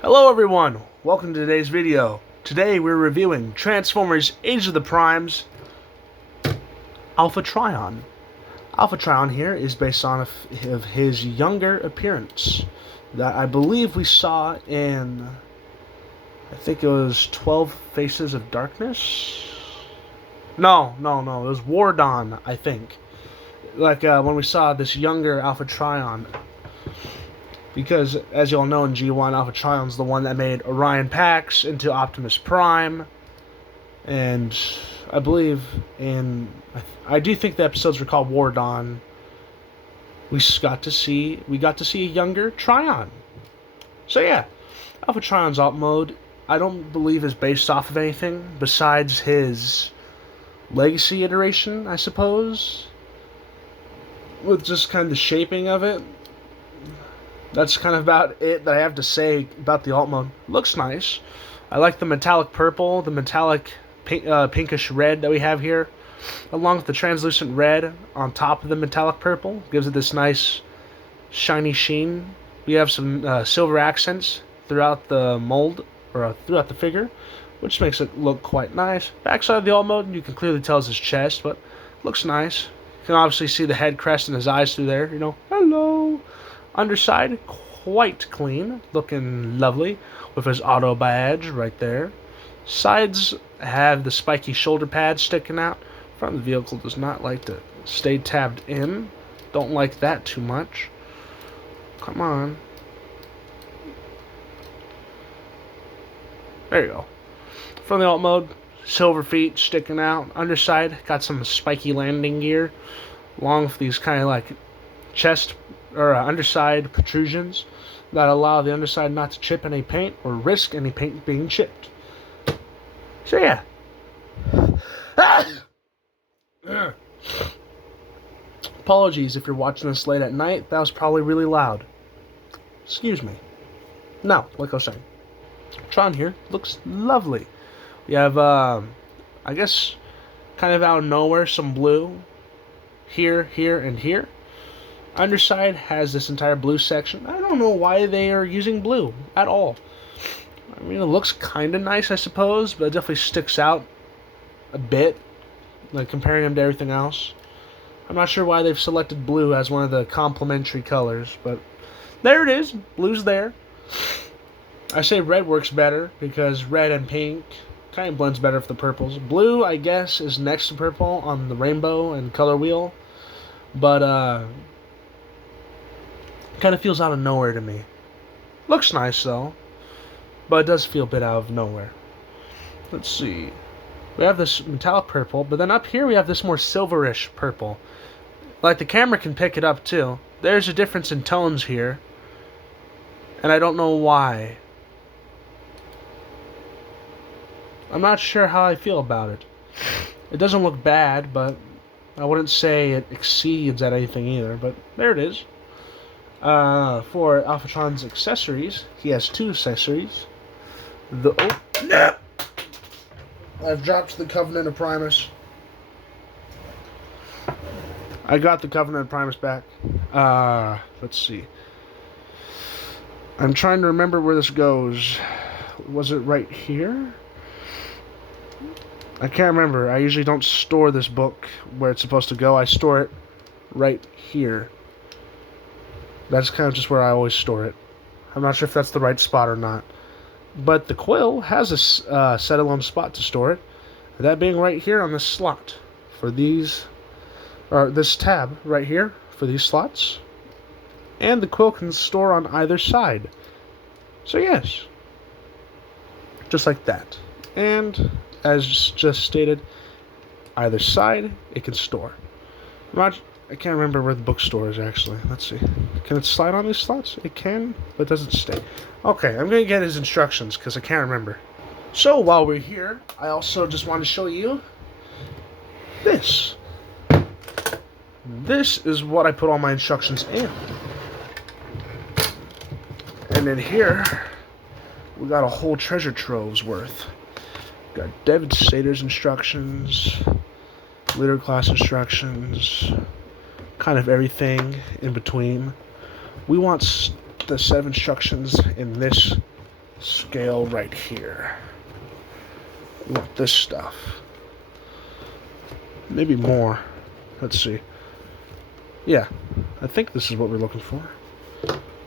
Hello everyone, welcome to today's video. Today we're reviewing Transformers Age of the Primes Alpha Trion. Alpha Trion here is based on of his younger appearance that I believe we saw in, I think it was 12 Faces of Darkness? No, it was War Dawn, I think. When we saw this younger Alpha Trion. Because, as you all know in G1, Alpha Trion's the one that made Orion Pax into Optimus Prime. And I believe I do think the episodes were called War Dawn. We got to see a younger Trion. So yeah, Alpha Trion's alt mode, I don't believe is based off of anything besides his legacy iteration, I suppose. With just kind of the shaping of it. That's kind of about it that I have to say about the alt mode. Looks nice. I like the metallic purple, the metallic pinkish red that we have here, along with the translucent red on top of the metallic purple. Gives it this nice shiny sheen. We have some silver accents throughout the mold, or throughout the figure, which makes it look quite nice. Backside of the alt mode, you can clearly tell it's his chest, but looks nice. You can obviously see the head crest and his eyes through there, hello. Underside, quite clean, looking lovely, with his auto badge right there. Sides have the spiky shoulder pads sticking out. Front of the vehicle does not like to stay tabbed in. Don't like that too much. Come on. There you go. From the alt mode, silver feet sticking out. Underside, got some spiky landing gear, along with these kind of like chest or underside protrusions that allow the underside not to chip any paint or risk any paint being chipped. So yeah. Apologies if you're watching this late at night. That was probably really loud. Excuse me. Now, like I was saying, Tron here looks lovely. We have, I guess, kind of out of nowhere, some blue here, and here. Underside has this entire blue section. I don't know why they are using blue at all. I mean, it looks kind of nice, I suppose, but it definitely sticks out a bit, like comparing them to everything else. I'm not sure why they've selected blue as one of the complementary colors, but there it is. Blue's there. I say red works better because red and pink kind of blends better with the purples. Blue, I guess, is next to purple on the rainbow and color wheel, but kind of feels out of nowhere to me. Looks nice though, but it does feel a bit out of nowhere. Let's see. We have this metallic purple, but then up here we have this more silverish purple. Like the camera can pick it up too. There's a difference in tones here, and I don't know why. I'm not sure how I feel about it. It doesn't look bad, but I wouldn't say it exceeds at anything either, but there it is. For Alphatron's accessories, he has two accessories. I've dropped the Covenant of Primus. I got the Covenant of Primus back. Let's see. I'm trying to remember where this goes. Was it right here? I can't remember. I usually don't store this book where it's supposed to go. I store it right here. That's kind of just where I always store it. I'm not sure if that's the right spot or not. But the quill has a set alone spot to store it. That being right here on this slot. For these, or this tab right here for these slots. And the quill can store on either side. So yes. Just like that. And as just stated, either side it can store. I can't remember where the bookstore is actually. Let's see. Can it slide on these slots? It can, but it doesn't stay. Okay, I'm going to get his instructions because I can't remember. So while we're here, I also just want to show you this. This is what I put all my instructions in. And in here, we got a whole treasure trove's worth. Got Devastator's instructions, Leader class instructions, kind of everything in between. We want the 7 instructions in this scale right here. Look, this stuff. Maybe more. Let's see. Yeah, I think this is what we're looking for.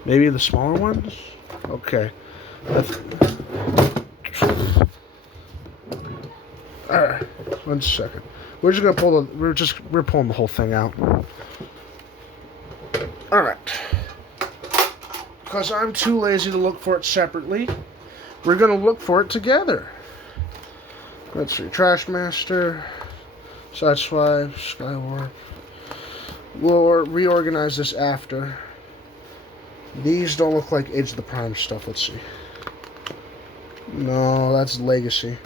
Maybe the smaller ones? Okay. Alright, 1 second. We're just gonna pull the we're pulling the whole thing out. Alright. Because I'm too lazy to look for it separately, we're gonna look for it together. Let's see, Trash Master, Sideswipe, Skywarp. We'll reorganize this after. These don't look like Age of the Prime stuff. Let's see. No, that's Legacy.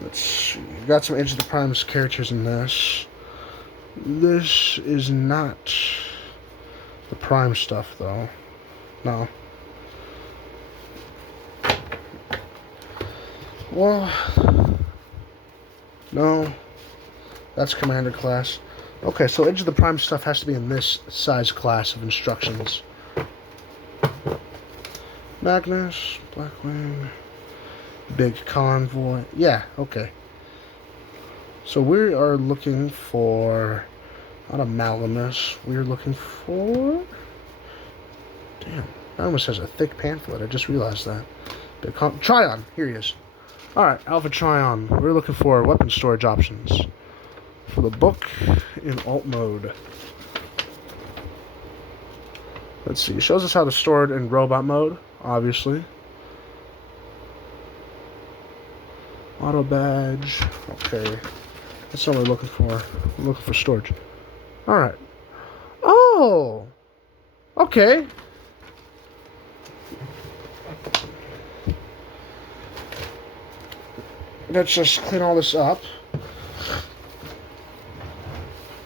Let's see. We've got some Age of the Prime's characters in this. This is not the Prime stuff, though. No. Well, no. That's Commander class. Okay, so Age of the Prime stuff has to be in this size class of instructions. Magnus, Blackwing, Big Convoy. Yeah, okay. So we are looking for, not a Malamus, we're looking for, damn, that almost has a thick pamphlet, I just realized that. Big Trion, here he is. Alright, Alpha Trion, we're looking for weapon storage options for the book in alt mode. Let's see, it shows us how to store it in robot mode, obviously. Auto badge, okay. That's what we're looking for. We're looking for storage. Alright. Oh! Okay. Let's just clean all this up.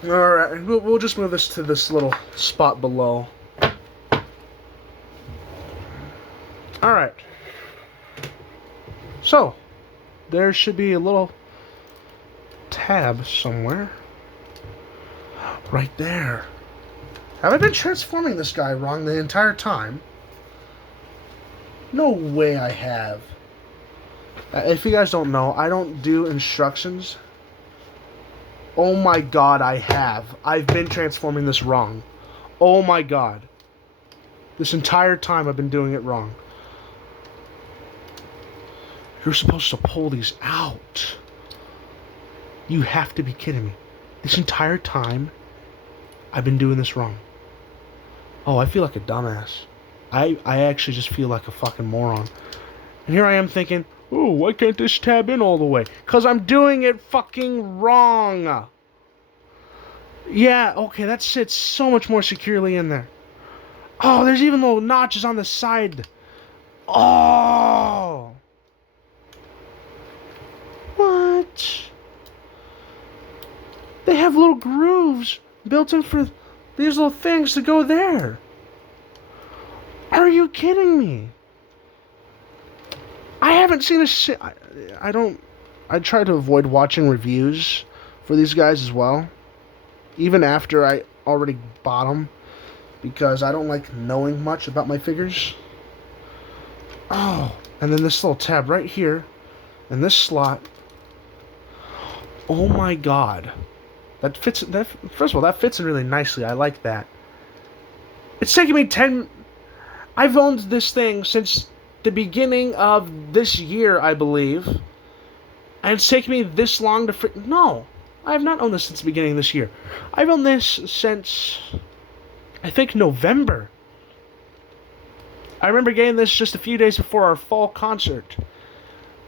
Alright, we'll just move this to this little spot below. Alright. So, there should be a little tab somewhere. Right there. Have I been transforming this guy wrong the entire time? No way I have. If you guys don't know, I don't do instructions. Oh my god, I have. I've been transforming this wrong. Oh my god. This entire time I've been doing it wrong. You're supposed to pull these out. You have to be kidding me. This entire time I've been doing this wrong. Oh, I feel like a dumbass. I actually just feel like a fucking moron. And here I am thinking, oh, why can't this tab in all the way? Because I'm doing it fucking wrong. Yeah, okay, that sits so much more securely in there. Oh, there's even little notches on the side. Oh. What? They have little grooves built in for these little things to go there. Are you kidding me? I haven't seen a I try to avoid watching reviews for these guys as well. Even after I already bought them. Because I don't like knowing much about my figures. Oh, and then this little tab right here. And this slot. Oh my god. That fits, first of all, that fits in really nicely. I like that. It's taken me I've owned this thing since the beginning of this year, I believe. And it's taken me this long to no, I have not owned this since the beginning of this year. I've owned this since, I think, November. I remember getting this just a few days before our fall concert.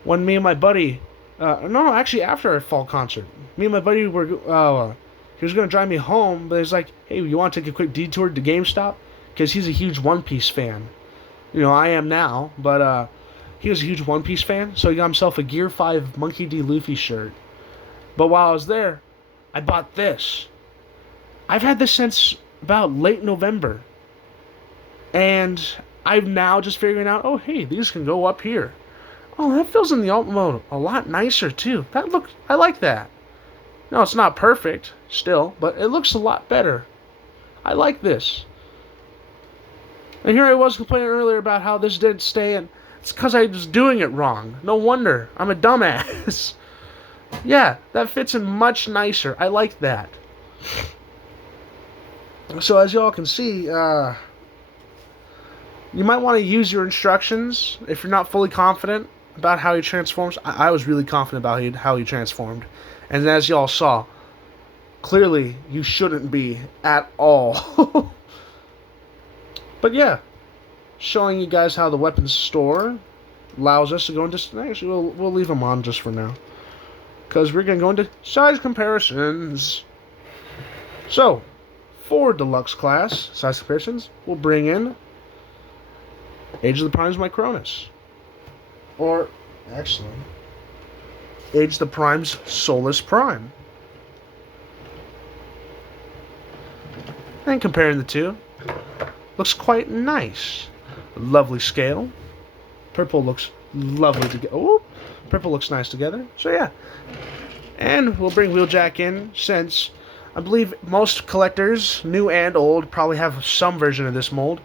When me and my buddy, no, actually after our fall concert. Me and my buddy were, he was going to drive me home, but he's like, hey, you want to take a quick detour to GameStop? Because he's a huge One Piece fan. You know, I am now, but he was a huge One Piece fan, so he got himself a Gear 5 Monkey D. Luffy shirt. But while I was there, I bought this. I've had this since about late November. And I'm now just figuring out, oh, hey, these can go up here. Oh, that feels in the alt mode a lot nicer, too. I like that. No, it's not perfect, still, but it looks a lot better. I like this. And here I was complaining earlier about how this didn't stay in. It's because I was doing it wrong. No wonder. I'm a dumbass. Yeah, that fits in much nicer. I like that. So as y'all can see, you might want to use your instructions if you're not fully confident about how he transforms. I was really confident about how he transformed. And as y'all saw, clearly you shouldn't be at all. But yeah, showing you guys how the weapons store allows us to go into... Actually, we'll leave them on just for now, because we're going to go into size comparisons. So, for Deluxe class size comparisons, we'll bring in Age of the Primes Micronus. Or, actually, Age of the Primes Solus Prime. And comparing the two, looks quite nice. Lovely scale. Purple looks lovely together. Oh, purple looks nice together. So yeah. And we'll bring Wheeljack in, since I believe most collectors, new and old, probably have some version of this mold.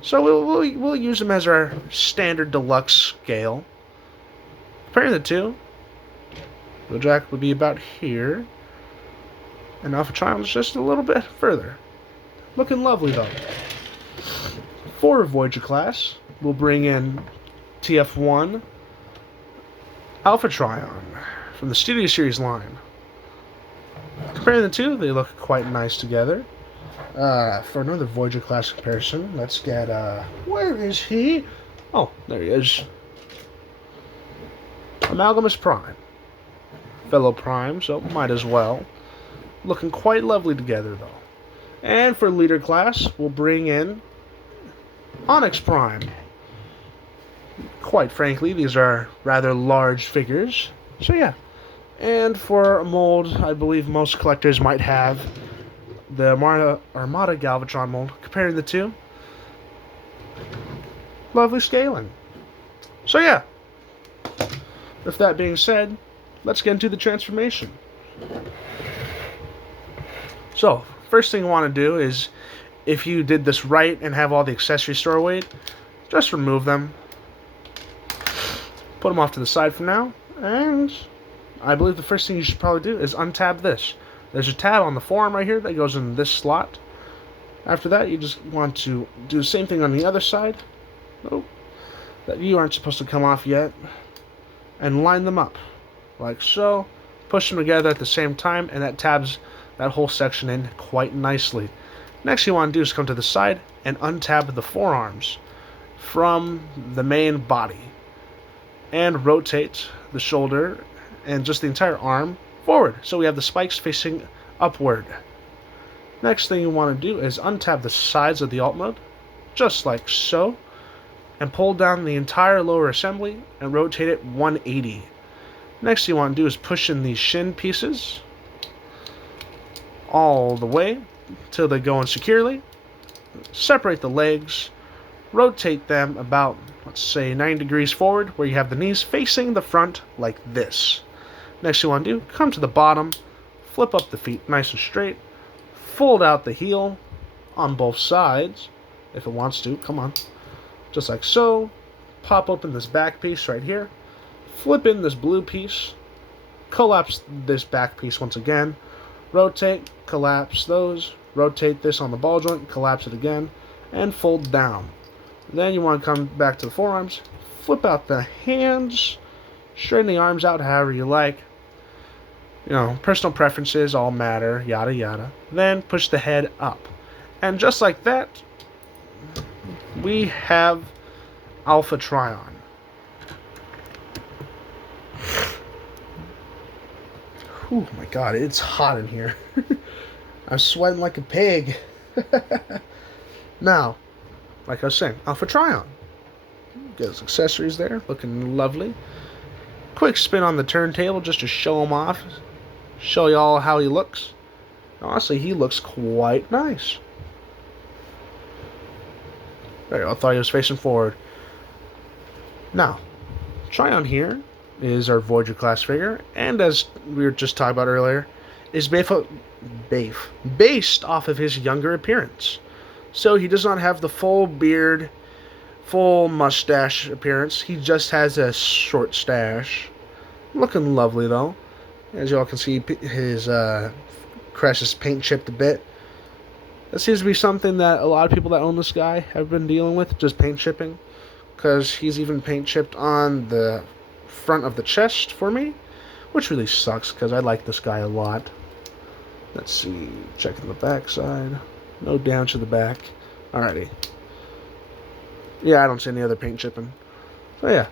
So we'll use them as our standard deluxe scale. Comparing the two, Wheeljack would be about here, and Alpha Trion is just a little bit further. Looking lovely though. For Voyager class, we'll bring in TF1 Alpha Trion from the Studio Series line. Comparing the two, they look quite nice together. For another Voyager class comparison, let's get, where is he? Oh, there he is. Amalgamus Prime. Fellow Prime, so might as well. Looking quite lovely together, though. And for Leader class, we'll bring in Onyx Prime. Quite frankly, these are rather large figures. So yeah. And for a mold, I believe most collectors might have the Armada Galvatron mold. Comparing the two, lovely scaling. So yeah. With that being said, let's get into the transformation. So, first thing you want to do is, if you did this right and have all the accessory store weight, just remove them. Put them off to the side for now, and I believe the first thing you should probably do is untab this. There's a tab on the forearm right here that goes in this slot. After that, you just want to do the same thing on the other side. Nope. That you aren't supposed to come off yet. And line them up, like so. Push them together at the same time, and that tabs that whole section in quite nicely. Next you want to do is come to the side and untab the forearms from the main body. And rotate the shoulder and just the entire arm forward, so we have the spikes facing upward. Next thing you want to do is untab the sides of the alt mode, just like so, and pull down the entire lower assembly and rotate it 180. Next thing you want to do is push in these shin pieces all the way till they go in securely. Separate the legs, rotate them about, let's say, 9 degrees forward, where you have the knees facing the front like this. Next you want to do, come to the bottom, flip up the feet nice and straight, fold out the heel on both sides, if it wants to, come on, just like so. Pop open this back piece right here, flip in this blue piece, collapse this back piece once again, rotate, collapse those, rotate this on the ball joint, collapse it again, and fold down. Then you want to come back to the forearms, flip out the hands, straighten the arms out however you like. You know, personal preferences all matter, yada yada. Then push the head up. And just like that, we have Alpha Trion. Oh my god, it's hot in here. I'm sweating like a pig. Now, like I was saying, Alpha Trion. Get his accessories there, looking lovely. Quick spin on the turntable just to show him off. Show y'all how he looks. Honestly, he looks quite nice. There, I thought he was facing forward. Now, Trion here is our Voyager class figure, and as we were just talking about earlier, is based off of his younger appearance. So he does not have the full beard, full mustache appearance. He just has a short stash. Looking lovely though. As y'all can see, his crest is paint chipped a bit. That seems to be something that a lot of people that own this guy have been dealing with, just paint chipping. Because he's even paint chipped on the front of the chest for me, which really sucks because I like this guy a lot. Let's see, checking the back side. No damage to the back. Alrighty. Yeah, I don't see any other paint chipping. So yeah.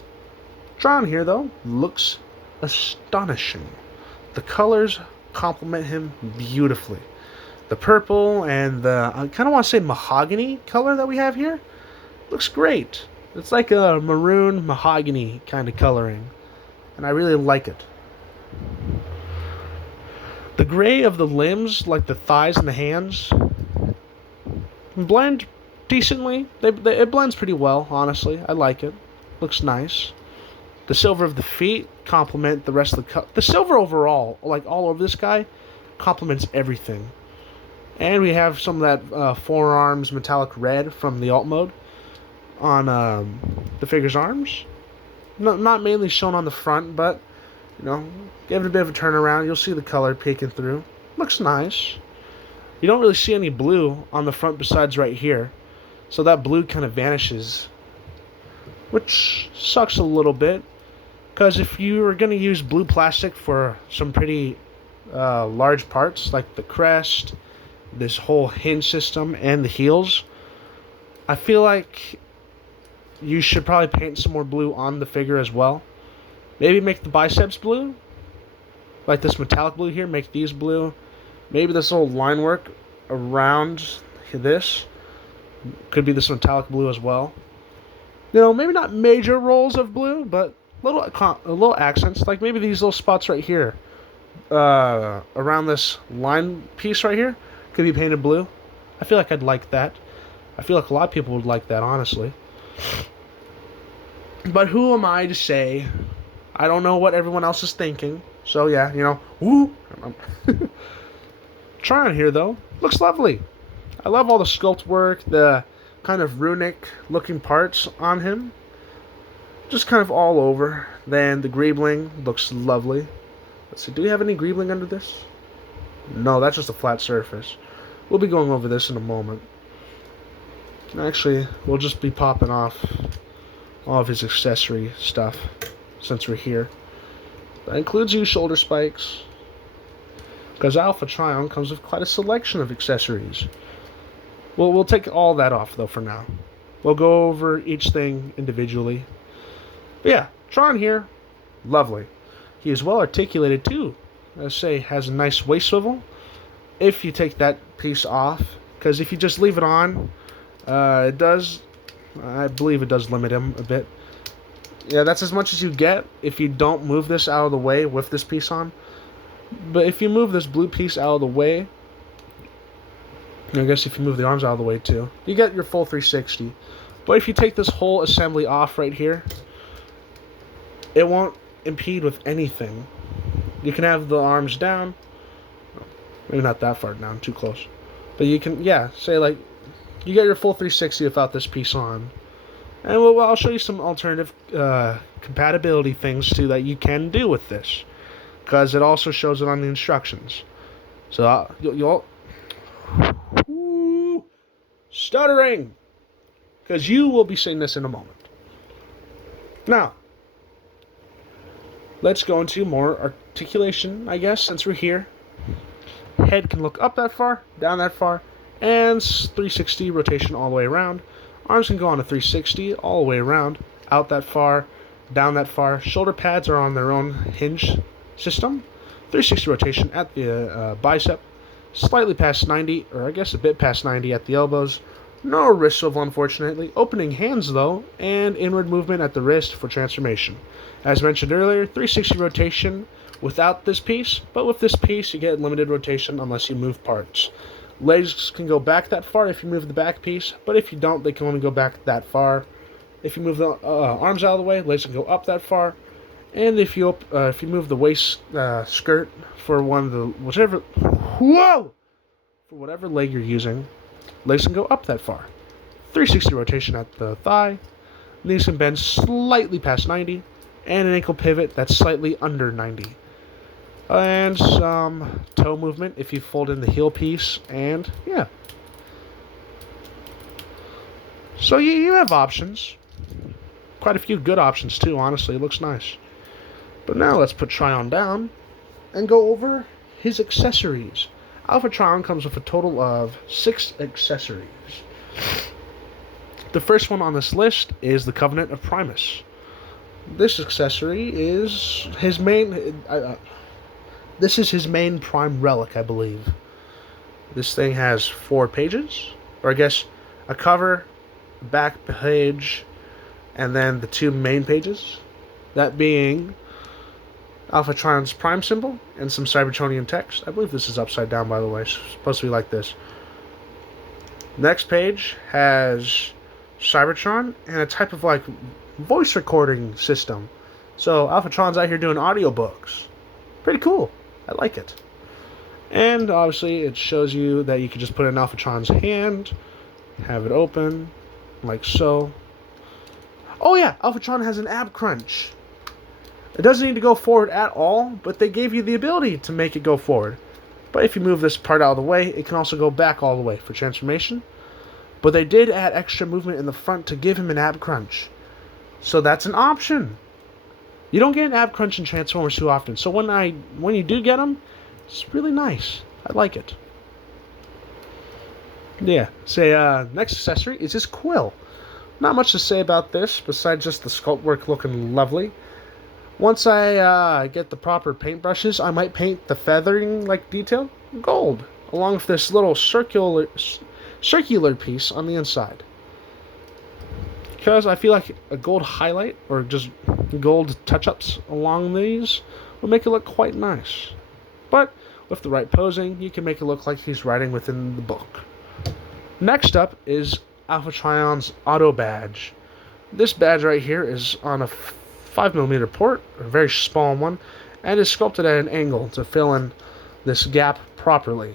Trion here though looks astonishing. The colors complement him beautifully. The purple and the, I kind of want to say mahogany color that we have here looks great. It's like a maroon mahogany kind of coloring, and I really like it. The gray of the limbs, like the thighs and the hands, blend decently. It blends pretty well, honestly. I like it. Looks nice. The silver of the feet complement the rest of the silver overall, like all over this guy, complements everything. And we have some of that forearms metallic red from the alt mode on the figure's arms. Not mainly shown on the front, but you know, give it a bit of a turnaround. You'll see the color peeking through. Looks nice. You don't really see any blue on the front besides right here, so that blue kind of vanishes, which sucks a little bit. Because if you were going to use blue plastic for some pretty large parts, like the crest, this whole hinge system, and the heels, I feel like you should probably paint some more blue on the figure as well. Maybe make the biceps blue, like this metallic blue here, make these blue. Maybe this little line work around this could be this metallic blue as well. You know, maybe not major rolls of blue, but little accents, like maybe these little spots right here, around this line piece right here, could be painted blue. I feel like I'd like that. I feel like a lot of people would like that, honestly. But who am I to say? I don't know what everyone else is thinking. So yeah, you know, woo. Trion here though looks lovely. I love all the sculpt work, the kind of runic looking parts on him. Just kind of all over. Then the greebling looks lovely. Let's see, do we have any greebling under this? No, that's just a flat surface. We'll be going over this in a moment. Actually, we'll just be popping off all of his accessory stuff since we're here. That includes you shoulder spikes, because Alpha Trion comes with quite a selection of accessories. We'll take all that off though for now. We'll go over each thing individually. But yeah, Trion here, lovely. He is well articulated too. I say, has a nice waist swivel. If you take that piece off, because if you just leave it on, it does, I believe it does limit him a bit. Yeah, that's as much as you get if you don't move this out of the way with this piece on. But if you move this blue piece out of the way, I guess if you move the arms out of the way too, you get your full 360. But if you take this whole assembly off right here, it won't impede with anything. You can have the arms down. Maybe not that far down, too close. But you can, yeah, say like, you get your full 360 without this piece on. And I'll show you some alternative compatibility things too that you can do with this, because it also shows it on the instructions. So you'll stuttering, because you will be seeing this in a moment. Now, let's go into more articulation, I guess, since we're here. Head can look up that far, down that far, and 360 rotation all the way around. Arms can go on a 360 all the way around, out that far, down that far. Shoulder pads are on their own hinge system. 360 rotation at the bicep, slightly past 90, or I guess a bit past 90 at the elbows. No wrist swivel, unfortunately. Opening hands, though, and inward movement at the wrist for transformation. As mentioned earlier, 360 rotation without this piece, but with this piece, you get limited rotation unless you move parts. Legs can go back that far if you move the back piece, but if you don't, they can only go back that far. If you move the arms out of the way, legs can go up that far. And if you move the waist skirt for for whatever leg you're using, legs can go up that far. 360 rotation at the thigh, These can bend slightly past 90, and an ankle pivot that's slightly under 90. And some toe movement if you fold in the heel piece, and yeah. So you have options. Quite a few good options too, honestly. It looks nice. But now let's put Trion down and go over his accessories. Alpha Trion comes with a total of 6 accessories. The first one on this list is the Covenant of Primus. This accessory is his main... this is his main prime relic, I believe. This thing has 4 pages, or I guess a cover, back page, and then the 2 main pages. That being Alpha Trion's prime symbol and some Cybertronian text. I believe this is upside down, by the way. It's supposed to be like this. Next page has Cybertron and a type of like voice recording system. So Alpha Tron's out here doing audiobooks. Pretty cool. I like it. And obviously it shows you that you can just put in Alpha Tron's hand, have it open, like so. Oh yeah, Alpha Tron has an ab crunch. It doesn't need to go forward at all, but they gave you the ability to make it go forward. But if you move this part out of the way, it can also go back all the way for transformation. But they did add extra movement in the front to give him an ab crunch. So that's an option. You don't get an ab crunch in Transformers too often. So when you do get them, it's really nice. I like it. Yeah. Next accessory is his quill. Not much to say about this, besides just the sculpt work looking lovely. Once I get the proper paintbrushes, I might paint the feathering detail gold, along with this little circular piece on the inside. Because I feel like a gold highlight, or just gold touch-ups along these, will make it look quite nice. But with the right posing, you can make it look like he's riding within the book. Next up is Alpha Trion's auto badge. This badge right here is on a 5mm port, a very small one, and is sculpted at an angle to fill in this gap properly.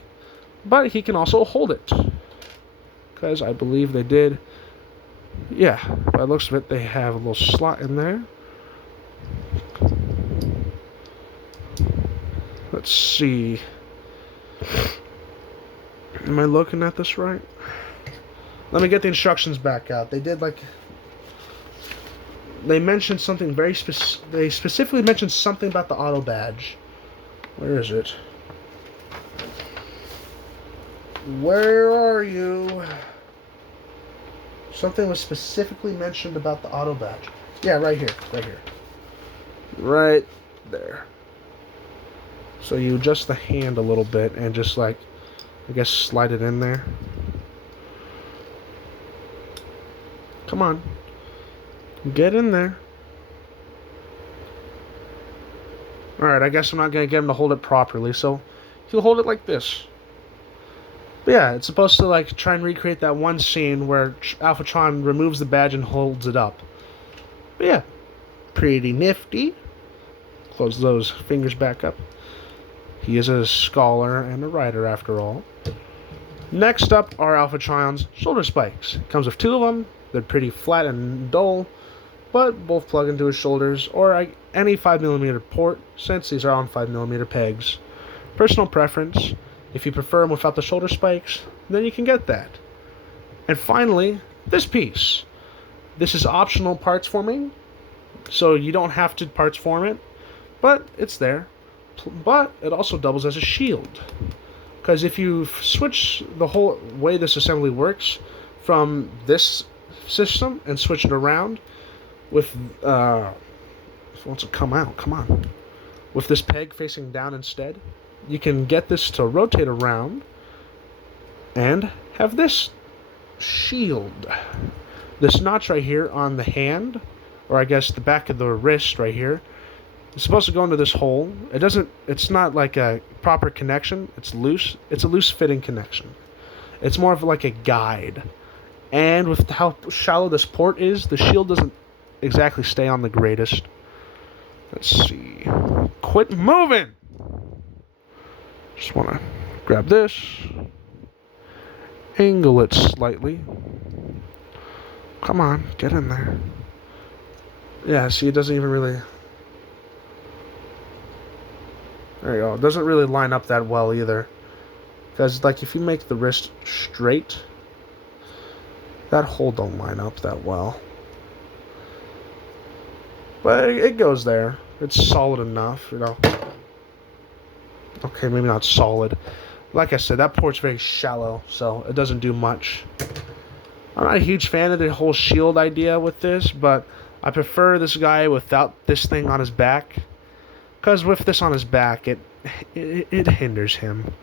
But he can also hold it, because I believe they did. Yeah, by the looks of it, they have a little slot in there. Let's see. Am I looking at this right? Let me get the instructions back out. They mentioned something very specific. They specifically mentioned something about the auto badge. Where is it? Where are you? Something was specifically mentioned about the auto badge. Yeah, right here. Right there. So you adjust the hand a little bit and just I guess slide it in there. Come on. Get in there. Alright, I guess I'm not going to get him to hold it properly, so he'll hold it like this. But yeah, it's supposed to try and recreate that one scene where Alpha Tron removes the badge and holds it up. But yeah, pretty nifty. Close those fingers back up. He is a scholar and a writer after all. Next up are Alpha Trion's shoulder spikes. Comes with 2 of them. They're pretty flat and dull, but both plug into his shoulders or any 5mm port, since these are on 5mm pegs. Personal preference. If you prefer them without the shoulder spikes, then you can get that. And finally, this piece. This is optional parts forming, so you don't have to parts form it, but it's there. But it also doubles as a shield. Because if you switch the whole way this assembly works from this system and switch it around with once it come out, come on, with this peg facing down instead, you can get this to rotate around and have this shield. This notch right here on the hand, or I guess the back of the wrist right here, it's supposed to go into this hole. It's not like a proper connection. It's loose. It's a loose fitting connection. It's more of like a guide. And with how shallow this port is, the shield doesn't exactly stay on the greatest. Let's see. Quit moving! Just want to grab this. Angle it slightly. Come on, get in there. Yeah, see, it doesn't even really... There you go. It doesn't really line up that well either. Because, like, if you make the wrist straight, that hole don't line up that well. But it goes there. It's solid enough, you know. Okay, maybe not solid. Like I said, that port's very shallow, so it doesn't do much. I'm not a huge fan of the whole shield idea with this, but I prefer this guy without this thing on his back. Because with this on his back, it hinders him.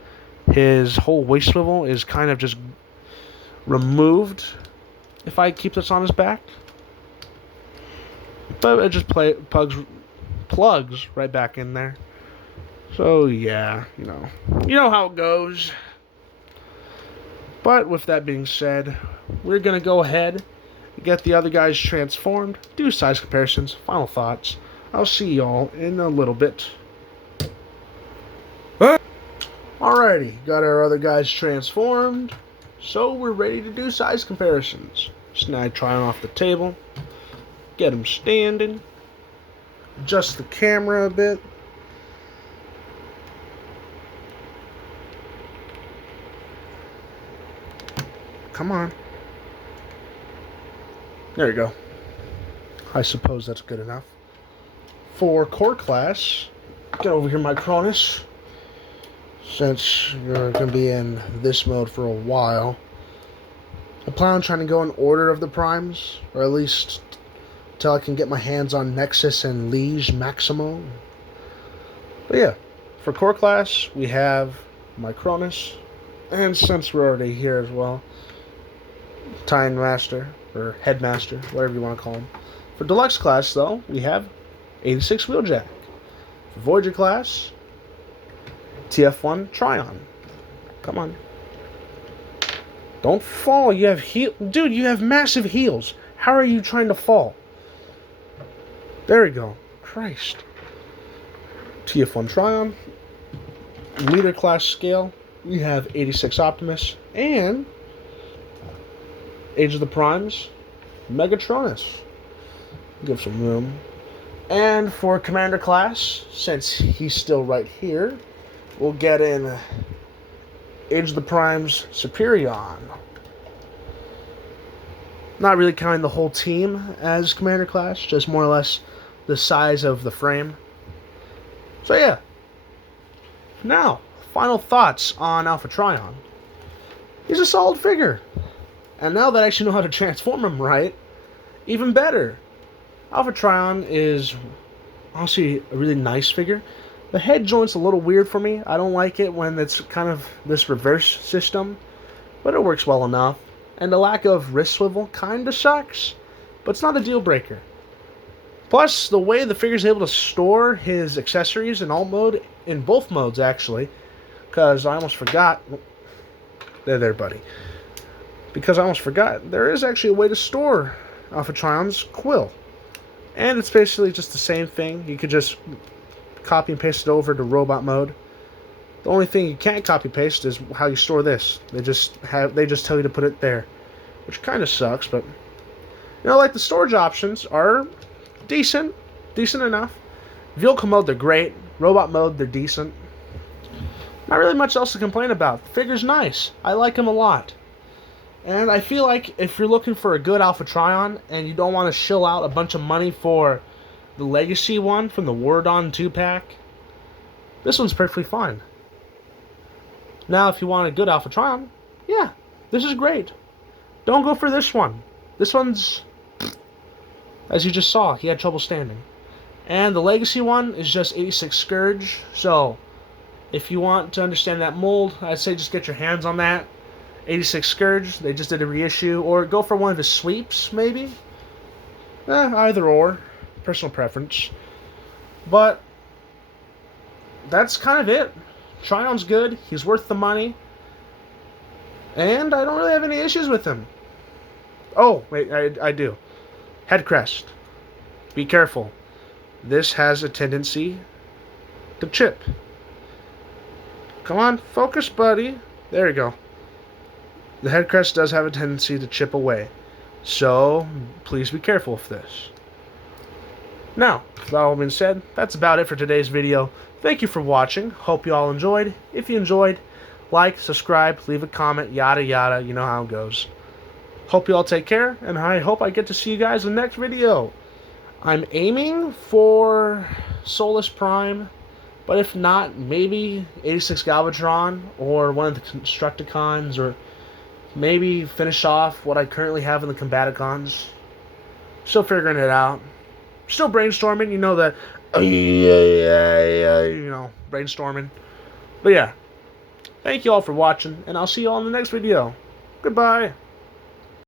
His whole waist swivel is kind of just removed if I keep this on his back. But it just plugs right back in there. So yeah, you know how it goes. But with that being said, we're gonna go ahead and get the other guys transformed, do size comparisons, final thoughts. I'll see y'all in a little bit. Alrighty, got our other guys transformed, so we're ready to do size comparisons. Snag Trion off the table, get him standing, adjust the camera a bit. Come on. There you go. I suppose that's good enough. For core class, get over here, my Cronus. Since you're going to be in this mode for a while, I plan on trying to go in order of the primes, or at least until I can get my hands on Nexus and Liege Maximo. But yeah, for core class, we have my Cronus, and since we're already here as well, Time Master, or Headmaster, whatever you want to call him. For Deluxe class, though, we have 86 Wheeljack. For Voyager class, TF1 Trion. Come on. Don't fall. You have Dude, you have massive heels. How are you trying to fall? There we go. Christ. TF1 Trion. Leader class scale, we have 86 Optimus. And Age of the Primes, Megatronus. Give some room. And for Commander class, since he's still right here, we'll get in Age of the Primes, Superion. Not really counting the whole team as Commander class, just more or less the size of the frame. So yeah. Now, final thoughts on Alpha Trion. He's a solid figure. And now that I actually know how to transform him right, even better. Alpha Trion is honestly a really nice figure. The head joint's a little weird for me. I don't like it when it's kind of this reverse system, but it works well enough. And the lack of wrist swivel kind of sucks, but it's not a deal breaker. Plus, the way the figure's able to store his accessories in alt mode, in both modes actually, because I almost forgot. There, buddy. Because I almost forgot, there is actually a way to store Alpha Trion's quill. And it's basically just the same thing. You could just copy and paste it over to robot mode. The only thing you can't copy paste is how you store this. They just tell you to put it there, which kind of sucks. But like the storage options are decent enough. Vehicle mode, they're great. Robot mode, they're decent. Not really much else to complain about. The figure's nice. I like him a lot. And I feel like if you're looking for a good Alpha Trion and you don't want to shill out a bunch of money for the Legacy one from the Wardon 2-pack, this one's perfectly fine. Now, if you want a good Alpha Trion, yeah, this is great. Don't go for this one. This one's, as you just saw, he had trouble standing. And the Legacy one is just 86 Scourge, so if you want to understand that mold, I'd say just get your hands on that. 86 Scourge, they just did a reissue, or go for one of his sweeps, maybe? Either or. Personal preference. But that's kind of it. Trion's good, he's worth the money, and I don't really have any issues with him. Oh, wait, I do. Head crest. Be careful. This has a tendency to chip. Come on, focus, buddy. There you go. The head crest does have a tendency to chip away, so please be careful with this. Now, with that all being said, that's about it for today's video. Thank you for watching. Hope you all enjoyed. If you enjoyed, like, subscribe, leave a comment, yada yada, you know how it goes. Hope you all take care, and I hope I get to see you guys in the next video. I'm aiming for Solus Prime, but if not, maybe 86 Galvatron or one of the Constructicons, or maybe finish off what I currently have in the Combaticons. Still figuring it out. Still brainstorming, you know that, brainstorming. But yeah, thank you all for watching, and I'll see you all in the next video. Goodbye.